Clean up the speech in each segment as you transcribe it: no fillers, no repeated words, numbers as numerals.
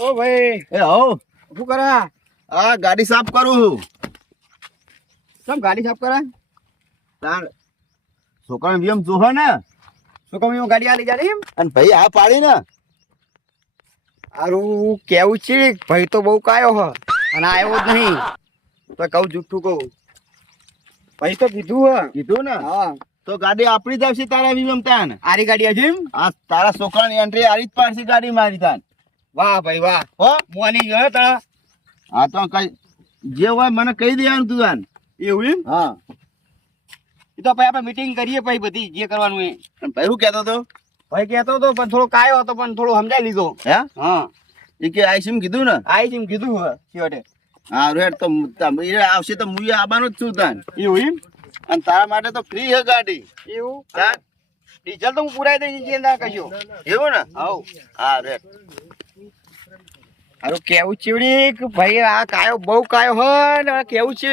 ઓ ભાઈ એ હો શું કરા? આ ગાડી સાફ કરું છું. કેમ ગાડી સાફ કરા? તાર છોકરાને વિયમ જોહે ને શું કહું હું ગાડી આલી જાડી એમ? અને ભાઈ આ પાડી ને હારું કેવું છે ભાઈ તો બહુ કાયો હ અને આવ્યો જ નહીં તો કહું જુઠ્ઠું કહું. ભાઈ તો કીધું હ. કીધું ને હા તો ગાડી આપણી જ આવશે તારા વિયમ તાન. આરી ગાડી હજી એમ? આ તારા છોકરાની એન્ટ્રી આરી જ પાડશે ગાડી મારી તાન. વાહ ભાઈ વાહ. હો મોની ગયો તા હા તો કઈ જે હોય મને કહી દેવાનું તું તાન. એવું એમ? હા એ તો ભાઈ આપણે મીટિંગ કરીએ પછી બધી જે કરવાનું એ. અને ભાઈ શું કહેતો હતો? ભાઈ કહેતો હતો પણ થોડો કાયો હતો પણ થોડું સમજાઈ લીધો. હે હા એ કે આઈશ એમ કીધું ને. આઈ એમ કીધું હ છેવટે. હા રેડ તો એ આવશે તો હું આવવાનો જ છું તાન. એવું એમ? અને તારા માટે તો ફ્રી છે ગાડી. એવું? તાન ડીઝલ તો હું પુરાઈ દઈ ચિંતા કરજો. એવું ને હાઉ હા રેડ હારું કેવું ચીવડી કે ભાઈ આ કાયો બહુ કાયો હ ને આ કેવું છે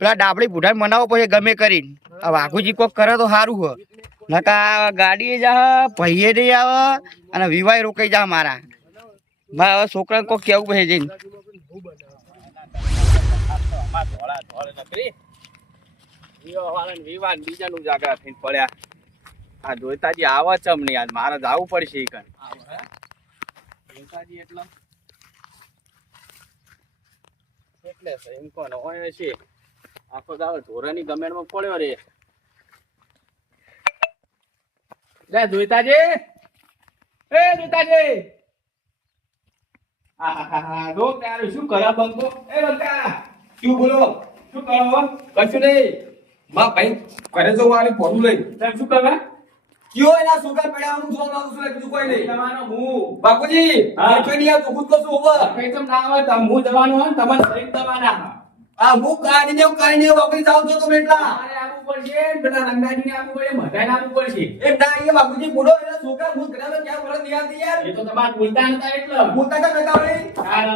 પેલા ડાબડી બુઢા મનાવો પછી ગમે કરીને આ વાઘુજી કોક કરે તો સારું હ નકા ગાડી જા ભાઈએ નહીં આવે અને વિવાહ રોકાઈ જા મારા હવે છોકરાને કોક કેવું પછી જઈને બીજાનું જાગા થઈને પડ્યા આ જોઈતાજી આવા ચમ નહીં આજ મારે જવું પડશે ઈ કણ. જોઈતાજી એટલે છે એમ કોણ હોય છે આખો દાડો ઢોરાની ગમેડમાં પડ્યો રે. લે જોઈતાજી એ જોઈતાજી આહાહા રોક યાર શું કરે બંકો એ બંકા શું બોલો શું કરો કશું નહીં માં ભાઈ કરે તો વાળી પોડું લઈ તમે શું કરે કયો એના સુગર પડ્યા હું જોવા માંગુ છું બીજું કોઈ નહીં જવાનો હું બાપુજી હા. કોઈ નહીં આ તો ખુદ કશું હોવા કઈ તમ ના આવે તમ હું જવાનો હોય ને તમારે સહિત દવાના આ હું કાઢીને બાપુજી જાવ તો તમે એટલા મારે આવવું પડશે ને પેલા રંગાજીને આવવું પડે મધાઈને આવવું પડશે એમ ના એ બાપુજી બોલો એના સુગર હું ઘરમાં ક્યાં બોલો નહીં આવતી યાર એ તો તમારે બોલતા નતા એટલે બોલતા તો નતા વળી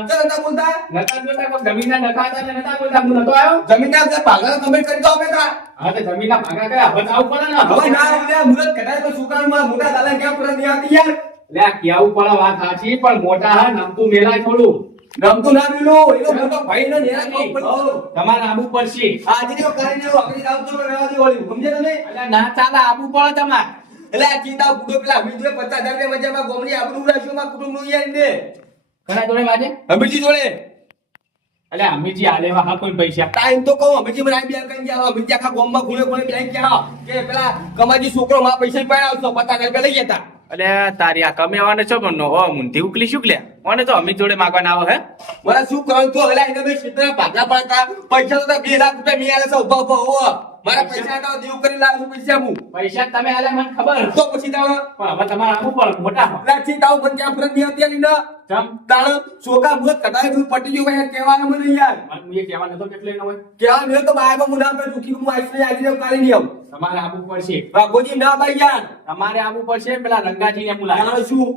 તો નતા બોલતા નતા બોલતા કોઈ જમીનના નતા હતા ને નતા બોલતા હું નતો આવ્યો જમીનના બધા પાગલ કમેન્ટ કરી દો અમે તા હા તો જમીનના ભાગા કયા હવે તો આવવું પડે ને હવે ના લે મુરત કઢાય તો સુગરમાં મોટા દાદા ક્યાં પૂરા નહીં આવતી યાર લે કેવું પડે વાત સાચી પણ મોટા હા નમતું મેલાય થોડું રમતું ના મિલું એનો મોટો ભાઈ ને નેરા કોક પડતો તમારે આવવું પડશે આજે જો કરીને બાપુજી જાવ તો રહેવા દે વળી સમજે તમે એટલે ના ચાલે આવવું પડે તમારે એટલે આ ચિંતા બુડો પેલા અમીર જોડે 50,000 રૂપિયા મજામાં ગોમડી આબરૂ રાખ્યું માં કુટુંબ નું યાર ને ઘણા જોડે વાજે અમીરજી જોડે એટલે અમીજી આલેવા હા કોઈ પૈસા ટાઈમ તો કહું અમીરજી મને આઈ કઈ ગયા અમીરજી આખા ગોમમાં ખૂણે ખૂણે બેહી ગયા કે પેલા કમાજી છોકરો માં પૈસા પાડ્યા આવતો 50,000 રૂપિયા લઈ ગયા તા એટલે તારી આ કમેવાને છો પણ ઓ મુંધી ઉકલી શું લે ઓને તો અમી જોડે માંગવા ના આવે હે મને શું કરવાનું તો હલા એને મેં ક્ષેત્રના ભાગલા પડતા પૈસા તો 2 લાખ રૂપિયા મી આલે છે ઉભા ઉભા હોવા મારા પૈસા તો દેવ કરી લાવું પૈસા હું પૈસા તમે આલે મને ખબર તો પછી તાવ પણ હવે તમારે આવવું પડે મોટા હો લાચી તાવ પણ ક્યાં ફરક નહીં આવતી આની ના જમ તાણ સોકા મુરત કટાય બધું પટી ગયું ભાઈ કહેવાનું મને યાર મને એ કહેવા નતો કેટલે ન હોય કેવા મેં તો બાયમાં મુના પે દુખી હું આઈસને આજે કાલે નહીં આવું તમારે આવવું પડશે બાગોજી ના ભાઈ યાર તમારે આવવું પડશે પેલા રંગાજીને બોલાય તાણ શું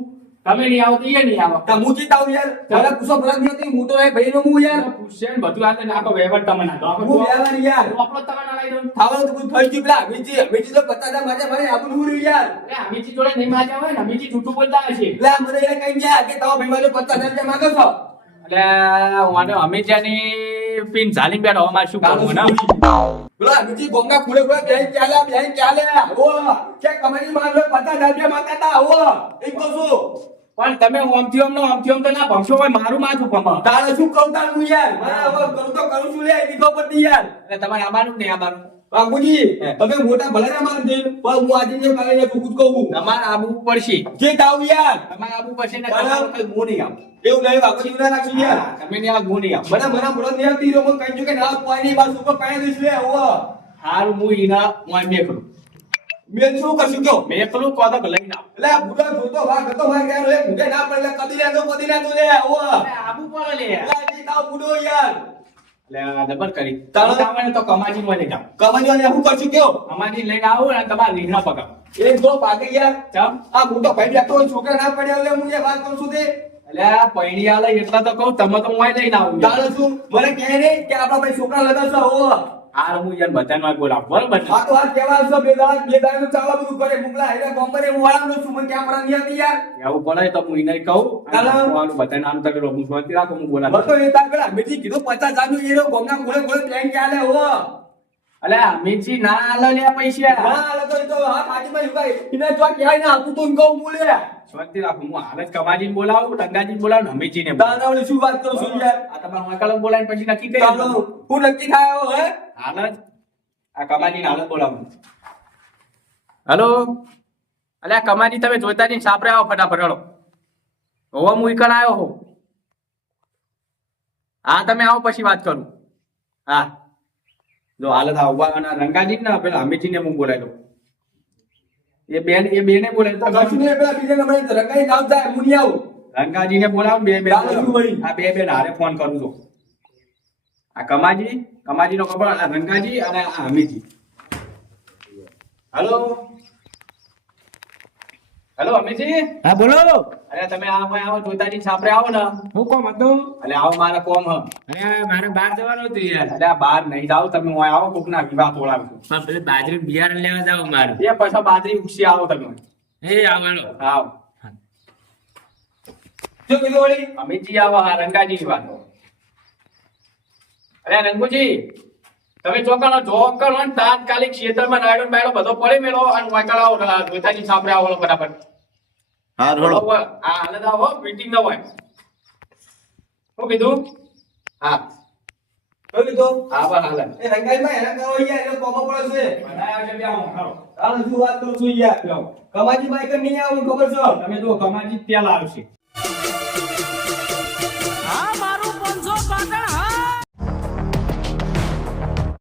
તમે નહીં આવતી એ નહીં આવો તમુજી તાવ યાર મને કુસો ફરક નહીં આવતી હું તો એ ભાઈનો હું યાર પૂછશે ને બધું આને નાખો વહેવટ તમે નાખો હું વ્યવહાર યાર આપણો તમે ના લઈ દો થાવાનું તો બધું થઈ ગયું પેલા અમીજી તો 50,000 માજે મારે આપણું હું રહ્યું યાર અરે અમીજી જોડે નહીં માજા હોય ને અમીજી જૂઠું બોલતા હશે એટલે મને એને કઈ ગયા કે તાવ ભાઈ મારે 50,000 રૂપિયા માંગો છો એટલે મને અમીજાની પિન ઝાલી બેઠો અમારે શું કરવું ને બોલો અમીજી ગોંગા ખુલે ખુલે બેન ચાલે ઓ કે કમાની માં 50,000 રૂપિયા માંગતા હતા ઓ એમ કહું છું પણ તમે ઓમથી ઓમ તો ના ભમશો હોય મારું માથું ભમા તારે શું કહું તાર હું યાર મને હવે કરું તો કરું છું લે દીધો પડતી યાર એટલે તમારે આવવાનું જ નહીં આવવાનું બાબુજી તમે મોટા ભલે ના માર દે પણ હું આજે જે કાલે ને કુકુત કહું તમારે આવવું પડશે જે તાવ યાર તમારે આવવું પડશે ને બરાબર. તમારું કઈ હું નહીં આવું એવું નહીં બાબુજી ના રાખશું યાર તમે નહીં આવો હું નહીં આવું મને મને મોડો નહીં આવતી રો મને કહી કે ના કોઈ નહીં બસ ઉપર પાણી દઈશ લે ઓ હારું હું ઈના હું મેકલું મેં શું કરશું કયો મેકલું કોદક લઈને આવું એટલે આ બુડા જોતો ભાગ હતો ભાગ યાર લે મુકે ના પડે કદી લે તો લે ઓ આવવું પડે લે એટલે જે તાવ બુડો યાર એટલે ડબલ કરી તારો- તમે આવવાનું તો કમાજી માં લઈ જાઓ કમાજવાને હું કરશું કયો કમાજી લઈને આવો ને તમારે રીંગણા પકાવો એ તો ભાગે યાર ચમ આ બુડો ભાઈ બેઠો હોય, છોકરા ના પડ્યા એટલે હું એ વાત કરું છું તે એટલે આ પૈણી આલે એટલા તો કહું તમે તો હું લઈને આવું તારે શું મને કહે નહીં કે આપડા ભાઈ છોકરા લગાડશો ઓ આ હું યાર બધાને બોલાવ બરોબર ને? આ તો આ કેવા છો બે દાડા નું ચાલા બધું કરે મુકલા એને કોમ્બરે હું વાળાનો છું મને ક્યાં પર નહીં હતી યાર એવું બોલાય તો હું એને કહું ચાલો. બધાને આમ તમે હું શાંતિ રાખો હું બોલાવ બતો એ તાર પેલા મેથી કીધું 50,000 નું એરો ગોમના ખોળે ખોળે પ્લેન ચાલે હો અલે અમિતજી ના આલો લે પૈસા હા લતો એ તો હા પાટીમાં યુગાઈ ઇને જો ક્યાંય ના આપું તો કહું મુલે શાંતિ રાખો હું હાલ જ કમાજીને બોલાવું ટંગાજીને બોલાવું ને અમિતજીને બોલાવું. દાનાવળી શું વાત કરો છો યાર આ તમારા વાંકાળો બોલાવીને પછી નક્કી કરી ચાલો હું નક્કી થાય હે હાલ જ આ કમાજીને હાલ જ બોલાવું. હલો અલે આ કમાજી તમે જોતા જઈને સાપરે આવો ફટાફટ હળો હોવા હું ઈકણ આવ્યો હો હા તમે આવો પછી વાત કરું હા જો હાલત આવવાના રંગાજી ને પેલા અમિતજીને હું બોલાવી દઉં એ બેને બોલાવી તો કશું નહીં પેલા બીજા નંબરે રંગાઈ નામ થાય હું નહીં આવું રંગાજીને બોલાવું બે ચાલો, શું વળી? આ બે હારે ફોન કરું છું આ કમાજીનો ખબર આ રંગાજી અને આ અમિતજી હલો હેલો અમિતજી હા બોલો. અરે તમે આવો જોતાજી સાપરે આવો ને હું કોમ હતું? એટલે આવો મારા કોમ હ અરે મારે બહાર જવાનું હતું યાર. એટલે આ બહાર નહીં જાવ તમે હું આવો કોકના વિવાહ તોડાવજો પણ પેલી બાજરી બિયારણ લેવા જાવ મારે. એ પછી બાજરી ઉગશી આવો તમે એ આવવાનો. આવો જો કીધું વળી અમિતજી આવો હા રંગાજીની વાત અરે રંગુજી તમે ચોકનો જોબ કરો ને તાત્કાલિક ક્ષેત્રમાં નાયડો બાયડો બધો પડી મેળો અને વાંકળ આવો જોતાજી સાપરે આવો ફટાફટ હા રોડો આ હાલત આવો મીટિંગ ન હોય શું કીધું હા જો કીધું હા બસ હાલત એ રંગાઈમાં હેરાન કરો યાર એને કોમો પડે છે બનાવ્યા છે બે આવો ખરો ચાલો શું વાત કરું છું યાર કમાજી બાઈક નહીં આવું ખબર છે તમે જો કમાજી ત્યાં લાવશે